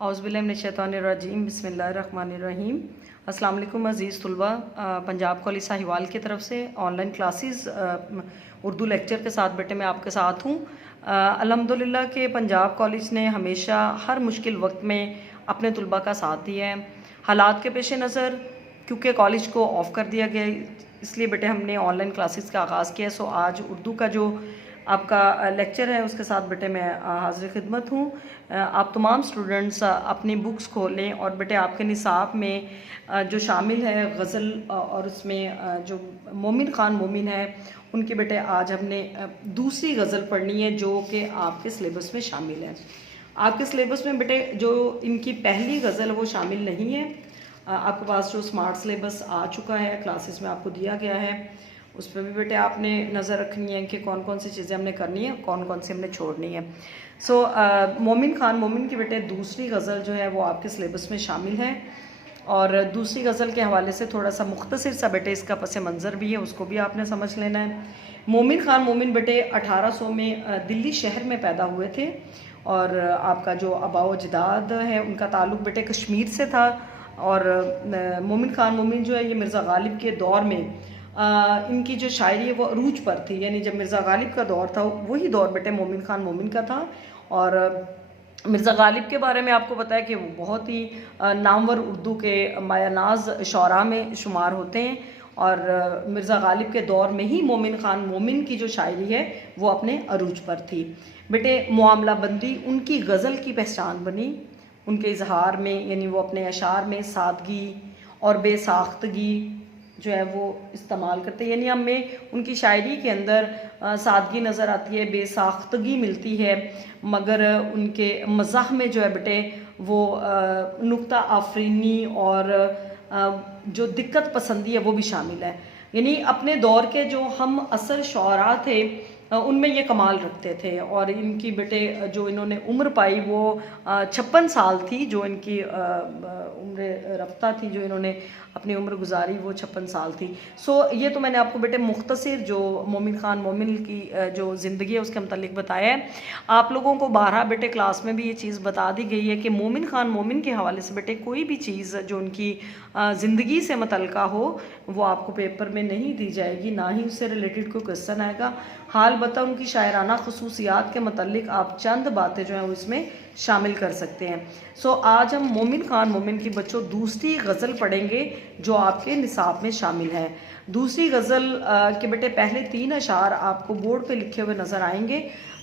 औज़ुबिल्लाहिमिनश्शैतानिर्रजीम बिस्मिल्लाहिर्रहमानिर्रहीम। अस्सलाम वालेकुम अज़ीज़ तुलबा। पंजाब कॉलेज साहिवाल की तरफ से ऑनलाइन क्लासेस उर्दू लेक्चर के साथ बेटे मैं आपके साथ हूँ। अल्हम्दुलिल्लाह के पंजाब कॉलेज ने हमेशा हर मुश्किल वक्त में अपने तुलबा का साथ दिया है। हालात के पेश नज़र क्योंकि कॉलेज को ऑफ़ कर दिया गया इसलिए बेटे हमने ऑनलाइन क्लासेस का आगाज़ किया। सो आज उर्दू का जो आपका लेक्चर है उसके साथ बेटे मैं हाज़िर खिदमत हूँ। आप तमाम स्टूडेंट्स अपनी बुक्स खोलें और बेटे आपके निसाब में जो शामिल है गज़ल और उसमें जो मोमिन ख़ान मोमिन है उनके बेटे आज हमने दूसरी गज़ल पढ़नी है जो कि आपके सिलेबस में शामिल है। आपके सिलेबस में बेटे जो इनकी पहली गज़ल वो शामिल नहीं है। आपके पास जो स्मार्ट सिलेबस आ चुका है क्लासेस में आपको दिया गया है उस पर भी बेटे आपने नज़र रखनी है कि कौन कौन सी चीज़ें हमने करनी है, कौन कौन सी हमने छोड़नी है। सो मोमिन ख़ान मोमिन की बेटे दूसरी गज़ल जो है वो आपके सिलेबस में शामिल है और दूसरी गज़ल के हवाले से थोड़ा सा मुख्तसर सा बेटे इसका पस मंज़र भी है, उसको भी आपने समझ लेना है। मोमिन ख़ान मोमिन बेटे 1800 में दिल्ली शहर में पैदा हुए थे और आपका जो आबाओ अजदाद है उनका ताल्लुक़ बेटे कश्मीर से था। और मोमिन ख़ान मोमिन जो है ये मिर्ज़ा गालिब के दौर में इनकी जो शायरी है वो अरूज पर थी, यानी जब मिर्ज़ा गालिब का दौर था वही दौर बेटे मोमिन ख़ान मोमिन का था। और मिर्ज़ा गालिब के बारे में आपको पता है कि वो बहुत ही नामवर उर्दू के मायानाज शौरा में शुमार होते हैं और मिर्ज़ा गालिब के दौर में ही मोमिन ख़ान मोमिन की जो शायरी है वो अपने अरूज पर थी। बेटे मामला बंदी उनकी गज़ल की पहचान बनी, उनके इजहार में यानी वो अपने अशार में सादगी और बेसाख्तगी जो है वो इस्तेमाल करते हैं, यानी हमें उनकी शायरी के अंदर सादगी नज़र आती है, बेसाख्तगी मिलती है, मगर उनके मज़ाह में जो है बेटे वो नुक्ता आफरीनी और जो दिक्कत पसंदी है वो भी शामिल है। यानी अपने दौर के जो हम असल शौरा थे उनमें ये कमाल रखते थे और इनकी बेटे जो इन्होंने उम्र पाई वो 56 साल थी, जो इनकी उम्र रफ्ता थी, जो इन्होंने अपनी उम्र गुजारी वो 56 साल थी। सो ये तो मैंने आपको बेटे मुख्तसर जो मोमिन ख़ान मोमिन की जो ज़िंदगी है उसके मतलब बताया है। आप लोगों को 12 बेटे क्लास में भी ये चीज़ बता दी गई है कि मोमिन ख़ान मोमिन के हवाले से बेटे कोई भी चीज़ जो उनकी ज़िंदगी से मतल्लका हो वो आपको पेपर में नहीं दी जाएगी, ना ही उससे रिलेटेड कोई क्वेश्चन आएगा। हाल बता उनकी शायराना खसूसियात के मतलब आप चंद बातें जो हैं वो इसमें शामिल कर सकते हैं। सो आज हम मोमिन ख़ान मोमिन की बच्चों दूसरी गज़ल पढ़ेंगे जो आपके निसाब में शामिल है। दूसरी गज़ल के बेटे पहले 3 अशार आपको बोर्ड पे लिखे हुए नज़र आएंगे।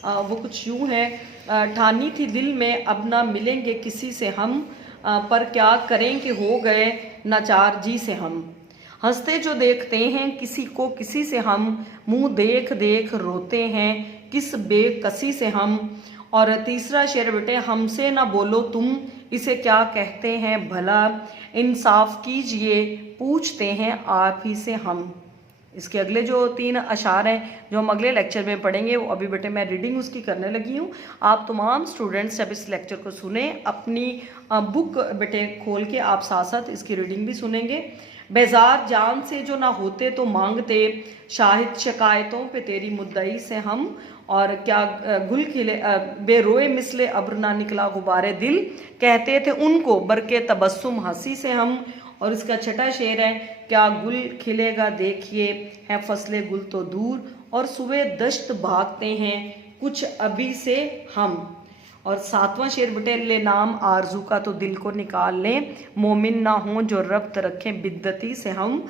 वो कुछ यूँ हैं। ठानी थी दिल में अब ना मिलेंगे किसी से हम, पर क्या करें कि हो गए नाचार जी से हम। हंसते जो देखते हैं किसी को किसी से हम, मुंह देख देख रोते हैं किस बेकसी से हम। और तीसरा शेर बेटे हमसे ना बोलो तुम इसे क्या कहते हैं भला, इंसाफ कीजिए पूछते हैं आप ही से हम। इसके अगले जो 3 अशार हैं जो हम अगले लेक्चर में पढ़ेंगे वो अभी बेटे मैं रीडिंग उसकी करने लगी हूँ। आप तमाम स्टूडेंट्स जब इस लेक्चर को सुने अपनी बुक बेटे खोल के आप साथ साथ इसकी रीडिंग भी सुनेंगे। बेजार जान से जो ना होते तो मांगते, शाहिद शिकायतों पे तेरी मुद्दई से हम। और क्या गुल खिले बेरोए मिसले अब्र ना निकला गुबारे दिल, कहते थे उनको बरके तबस्सुम हंसी से हम। और इसका छठा शेर है। क्या गुल खिलेगा देखिए है फसले गुल तो दूर, और सुबह दश्त भागते हैं कुछ अभी से हम। और 7वां शेर बेटे ले नाम आरजू का तो दिल को निकाल लें, मोमिन ना हो जो रब्त रखें बिद्दती से हम।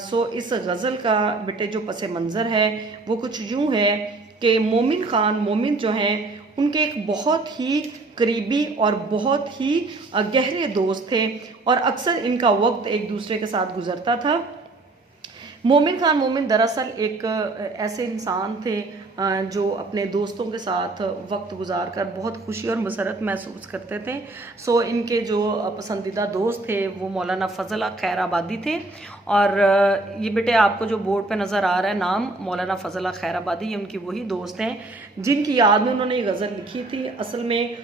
सो इस गज़ल का बेटे जो पस मंज़र है वो कुछ यूँ है कि मोमिन ख़ान मोमिन जो हैं उनके एक बहुत ही करीबी और बहुत ही गहरे दोस्त थे और अक्सर इनका वक्त एक दूसरे के साथ गुजरता था। मोमिन ख़ान मोमिन दरअसल एक ऐसे इंसान थे जो अपने दोस्तों के साथ वक्त गुजार कर बहुत खुशी और मसरत महसूस करते थे। सो इनके जो पसंदीदा दोस्त थे वो मौलाना फ़ज़ल खैराबादी थे। और ये बेटे आपको जो बोर्ड पे नज़र आ रहा है नाम मौलाना फ़ज़ल खैराबादी, ये उनकी वही दोस्त हैं जिनकी याद में उन्होंने ये गज़ल लिखी थी। असल में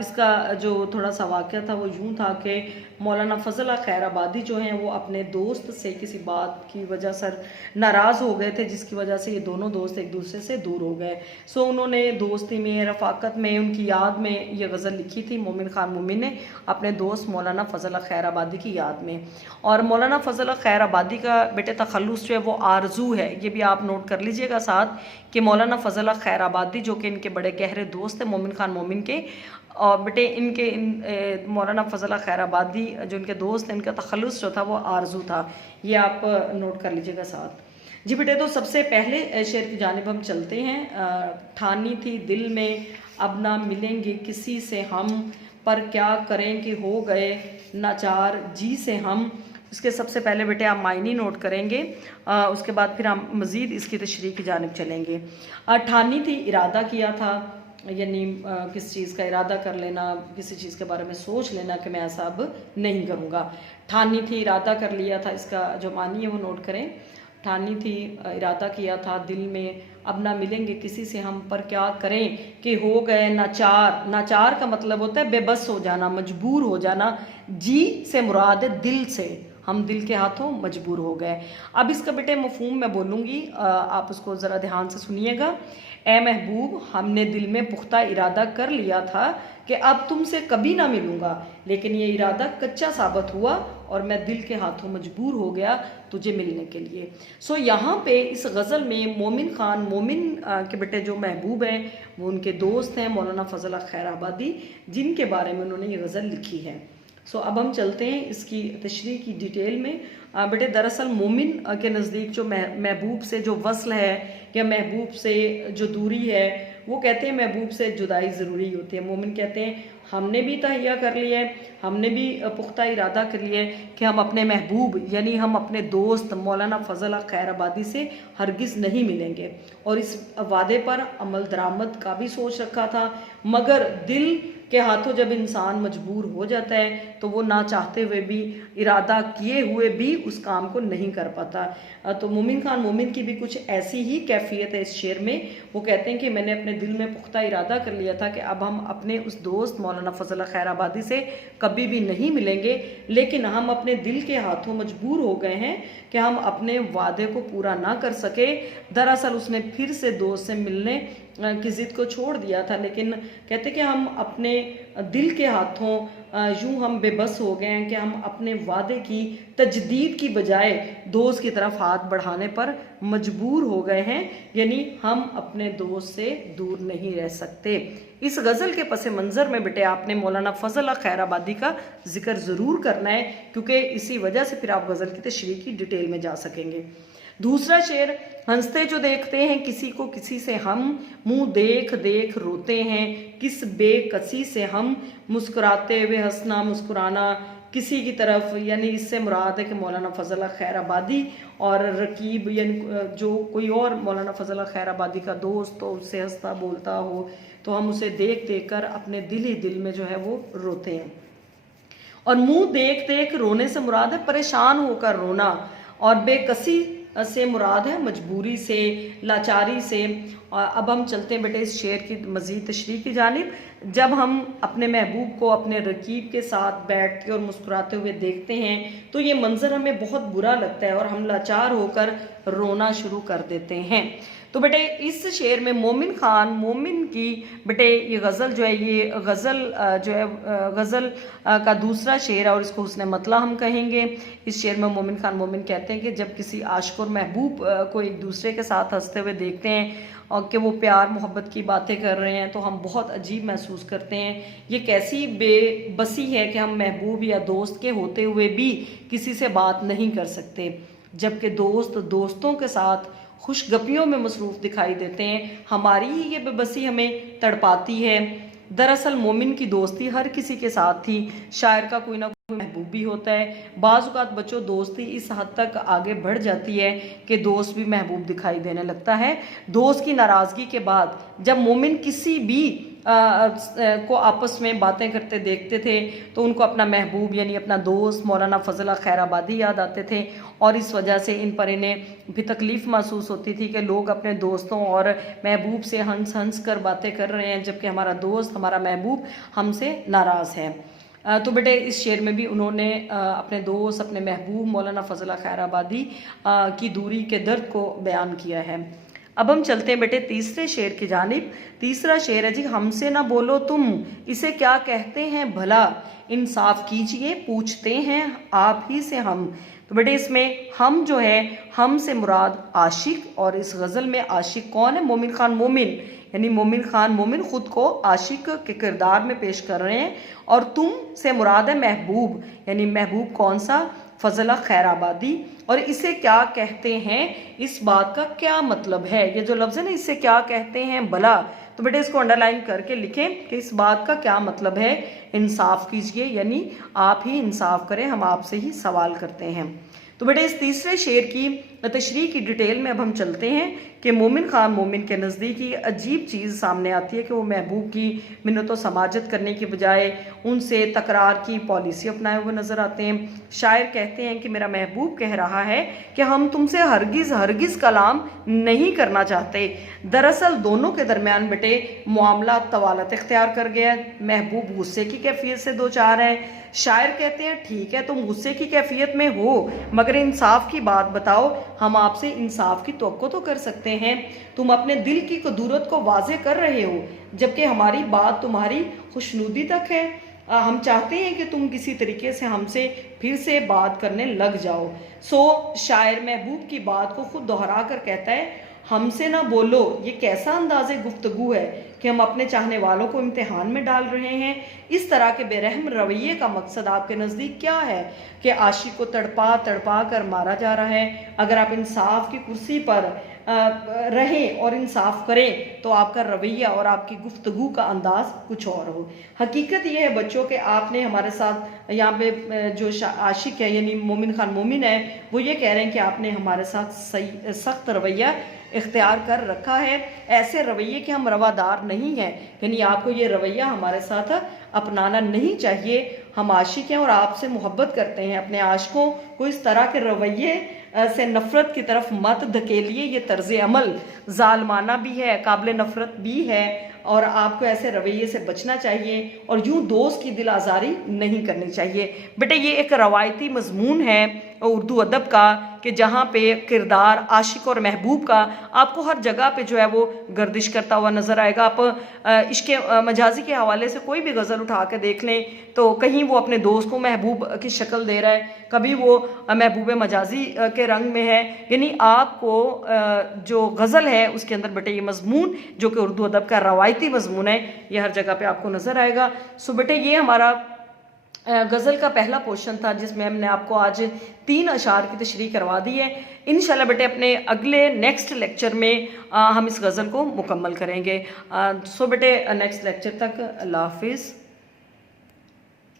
इसका जो थोड़ा सा वाक़या था वो यूँ था कि मौलाना फजल खैराबादी जो हैं वो अपने दोस्त से किसी बात की वजह से नाराज़ हो गए थे, जिसकी वजह से ये दोनों दोस्त एक दूसरे से दूर हो गए। सो उन्होंने दोस्ती में, रफ़ाकत में, उनकी याद में ये गज़ल लिखी थी मोमिन खान मोमिन ने अपने दोस्त मौलाना फजल खैराबादी की याद में। और मौलाना फजल खैराबादी का बेटे तखल्लुस जो है वो आरजू है, ये भी आप नोट कर लीजिएगा साथ कि मौलाना फजल खैराबादी जो कि इनके बड़े गहरे दोस्त हैं मोमिन खान मोमिन के, और बेटे इनके मौलाना फजल खैराबादी जो इनके दोस्त हैं, इनका तखल्लुस जो था वो आरजू था, ये आप नोट कर लीजिएगा साथ। जी बेटे, तो सबसे पहले शेर की जानिब हम चलते हैं। ठानी थी दिल में अब ना मिलेंगे किसी से हम, पर क्या करें कि हो गए नाचार जी से हम। इसके सबसे पहले बेटे आप मायने नोट करेंगे, उसके बाद फिर हम मज़ीद इसकी तशरीह की जानिब चलेंगे। ठानी थी, इरादा किया था, यानी किस चीज़ का इरादा कर लेना, किसी चीज़ के बारे में सोच लेना कि मैं ऐसा अब नहीं करूँगा। ठानी थी, इरादा कर लिया था, इसका जो मानी है वो नोट करें। ठानी थी, इरादा किया था दिल में अब ना मिलेंगे किसी से हम, पर क्या करें कि हो गए नाचार। नाचार का मतलब होता है बेबस हो जाना, मजबूर हो जाना। जी से मुराद है दिल से, हम दिल के हाथों मजबूर हो गए। अब इसका बेटे मफहूम मैं बोलूँगी, आप उसको ज़रा ध्यान से सुनिएगा। ए महबूब, हमने दिल में पुख्ता इरादा कर लिया था कि अब तुमसे कभी ना मिलूँगा, लेकिन ये इरादा कच्चा साबित हुआ और मैं दिल के हाथों मजबूर हो गया तुझे मिलने के लिए। सो यहाँ पे इस गज़ल में मोमिन खान मोमिन के बेटे जो महबूब हैं वो उनके दोस्त हैं मौलाना फजल खैराबादी, जिनके बारे में उन्होंने ये गज़ल लिखी है। सो अब हम चलते हैं इसकी तशरीह की डिटेल में। बेटे दरअसल मोमिन के नज़दीक जो महबूब से जो वस्ल है या महबूब से जो दूरी है, वो कहते हैं महबूब से जुदाई ज़रूरी होती है। मोमिन कहते हैं हमने भी तहैया कर लिया है, हमने भी पुख्ता इरादा कर लिया है कि हम अपने महबूब यानी हम अपने दोस्त मौलाना फजल खैराबादी से हरगिज़ नहीं मिलेंगे, और इस वादे पर अमल दरामद का भी सोच रखा था, मगर दिल के हाथों जब इंसान मजबूर हो जाता है तो वो ना चाहते हुए भी, इरादा किए हुए भी उस काम को नहीं कर पाता। तो मोमिन खान मोमिन की भी कुछ ऐसी ही कैफियत है इस शेर में। वो कहते हैं कि मैंने अपने दिल में पुख्ता इरादा कर लिया था कि अब हम अपने उस दोस्त मौलाना फजल खैराबादी से कभी भी नहीं मिलेंगे, लेकिन हम अपने दिल के हाथों मजबूर हो गए हैं कि हम अपने वादे को पूरा ना कर सके। दरअसल उसने फिर से दोस्त से मिलने की ज़िद को छोड़ दिया था, लेकिन कहते कि हम अपने दिल के हाथों यूं हम बेबस हो गए हैं कि हम अपने वादे की तजदीद की बजाय दोस्त की तरफ हाथ बढ़ाने पर मजबूर हो गए हैं, यानी हम अपने दोस्त से दूर नहीं रह सकते। इस गज़ल के पस मंज़र में बेटे आपने मौलाना फजल खैराबादी का जिक्र ज़रूर करना है, क्योंकि इसी वजह से फिर आप गज़ल की तशरीह की डिटेल में जा सकेंगे। दूसरा शेर, हंसते जो देखते हैं किसी को किसी से हम, मुंह देख देख रोते हैं किस बेकसी से हम, मुस्कुराते हुए हंसना मुस्कुराना किसी की तरफ, यानी इससे मुराद है कि मौलाना फजल खैराबादी और रकीब यानी जो कोई और मौलाना फजल खैराबादी का दोस्त हो, उससे हंसता बोलता हो तो हम उसे देख देख कर अपने दिल ही दिल में जो है वो रोते हैं। और मुंह देख देख रोने से मुराद है परेशान होकर रोना, और बेकसी से मुराद है मजबूरी से, लाचारी से। और अब हम चलते हैं बेटे इस शेर की मज़ीद तशरीह की जानिब। जब हम अपने महबूब को अपने रकीब के साथ बैठते और मुस्कुराते हुए देखते हैं तो ये मंज़र हमें बहुत बुरा लगता है और हम लाचार होकर रोना शुरू कर देते हैं। तो बेटे इस शेर में मोमिन खान मोमिन की बेटे ये गज़ल जो है, ये गज़ल जो है गज़ल का दूसरा शेर है और इसको हुस्न मतला हम कहेंगे। इस शेर में मोमिन खान मोमिन कहते हैं कि जब किसी आशिक और महबूब को एक दूसरे के साथ हंसते हुए देखते हैं और कि वो प्यार मोहब्बत की बातें कर रहे हैं तो हम बहुत अजीब महसूस करते हैं। ये कैसी बेबसी है कि हम महबूब या दोस्त के होते हुए भी किसी से बात नहीं कर सकते, जबकि दोस्त दोस्तों के साथ खुशगपियों में मसरूफ़ दिखाई देते हैं। हमारी ही ये बेबसी हमें तड़पाती है। दरअसल मोमिन की दोस्ती हर किसी के साथ थी, शायर का कोई ना कोई महबूब भी होता है। बाज़ औक़ात बच्चों दोस्ती इस हद तक आगे बढ़ जाती है कि दोस्त भी महबूब दिखाई देने लगता है। दोस्त की नाराज़गी के बाद जब मोमिन किसी भी को आपस में बातें करते देखते थे तो उनको अपना महबूब यानी अपना दोस्त मौलाना फजल खैराबादी याद आते थे, और इस वजह से इन पर इन्हें भी तकलीफ़ महसूस होती थी कि लोग अपने दोस्तों और महबूब से हंस हंस कर बातें कर रहे हैं, जबकि हमारा दोस्त हमारा महबूब हमसे नाराज़ है। तो बेटे इस शेर में भी उन्होंने अपने दोस्त अपने महबूब मौलाना फजल खैराबादी की दूरी के दर्द को बयान किया है। अब हम चलते हैं बेटे तीसरे शेर की जानिब। तीसरा शेर है जी, हमसे ना बोलो तुम इसे क्या कहते हैं भला, इंसाफ कीजिए पूछते हैं आप ही से हम। तो बेटे इसमें हम जो है, हम से मुराद आशिक, और इस गज़ल में आशिक कौन है? मोमिन खान मोमिन, यानी मोमिन खान मोमिन खुद को आशिक के किरदार में पेश कर रहे हैं, और तुम से मुराद है महबूब, यानी महबूब कौन सा? फजल खैराबादी। और इसे क्या कहते हैं, इस बात का क्या मतलब है? ये जो लफ्ज़ है ना, इसे क्या कहते हैं भला, तो बेटे इसको अंडरलाइन करके लिखें कि इस बात का क्या मतलब है। इंसाफ कीजिए यानी आप ही इंसाफ करें, हम आपसे ही सवाल करते हैं। तो बेटे इस तीसरे शेर की तशरीह की डिटेल में अब हम चलते हैं कि मोमिन खान मोमिन के नज़दीक ये अजीब चीज़ सामने आती है कि वो महबूब की मिन्नत व समाजत करने की बजाय उनसे तकरार की पॉलिसी अपनाए हुए नज़र आते हैं। शायर कहते हैं कि मेरा महबूब कह रहा है कि हम तुमसे हरगिज़ हरगिज़ कलाम नहीं करना चाहते। दरअसल दोनों के दरमियान बेटे मामला तवालत इख्तियार कर गया। महबूब गुस्से की कैफियत से दो चार है। शायर कहते हैं ठीक है तुम गुस्से की कैफियत में हो, मगर इंसाफ की बात बताओ, हम आपसे इंसाफ की तवक्को तो कर सकते हैं। तुम अपने दिल की कदूरत को वाजे कर रहे हो, जबकि हमारी बात तुम्हारी खुशनुदी तक है। हम चाहते हैं कि तुम किसी तरीके से हमसे फिर से बात करने लग जाओ। शायर महबूब की बात को खुद दोहरा कर कहता है, हमसे ना बोलो, ये कैसा अंदाज़े गुफ्तगू है कि हम अपने चाहने वालों को इम्तिहान में डाल रहे हैं। इस तरह के बेरहम रवैये का मकसद आपके नज़दीक क्या है कि आशिक को तड़पा तड़पा कर मारा जा रहा है? अगर आप इंसाफ की कुर्सी पर रहें और इंसाफ करें तो आपका रवैया और आपकी गुफ्तगू का अंदाज कुछ और हो। हकीकत ये है बच्चों के आपने हमारे साथ यहाँ पे जो आशिक है यानी मोमिन खान मोमिन है, वो ये कह रहे हैं कि आपने हमारे साथ सही सख्त रवैया इख्तियार कर रखा है, ऐसे रवैये के हम रवादार नहीं हैं, यानी आपको ये रवैया हमारे साथ अपनाना नहीं चाहिए। हम आशिक हैं और आपसे मोहब्बत करते हैं, अपने आशिकों को इस तरह के रवैये से नफ़रत की तरफ मत धकेलिए। ये तर्ज अमल जालमाना भी है, काबिल नफ़रत भी है, और आपको ऐसे रवैये से बचना चाहिए और यूँ दोस्त की दिल आज़ारी नहीं करनी चाहिए। बेटे ये एक रवायती मजमून है उर्दू अदब का कि जहाँ पे किरदार आशिक और महबूब का आपको हर जगह पे जो है वो गर्दिश करता हुआ नज़र आएगा। आप इश्क़ मजाजी के हवाले से कोई भी गज़ल उठा के देख लें तो कहीं वो अपने दोस्त को महबूब की शक्ल दे रहा है, कभी वो महबूब मजाजी के रंग में है। यानी आपको जो गज़ल है उसके अंदर बेटे ये मजमून जो कि उर्दू अदब का रवायती मजमून है, ये हर जगह पे आपको नज़र आएगा। बेटे ये हमारा गज़ल का पहला पोर्शन था जिसमें हमने आपको आज 3 अशार की तशरीह करवा दी है। इंशाल्लाह बेटे अपने अगले नेक्स्ट लेक्चर में हम इस गज़ल को मुकम्मल करेंगे। बेटे नेक्स्ट लेक्चर तक अल्लाह हाफिज़।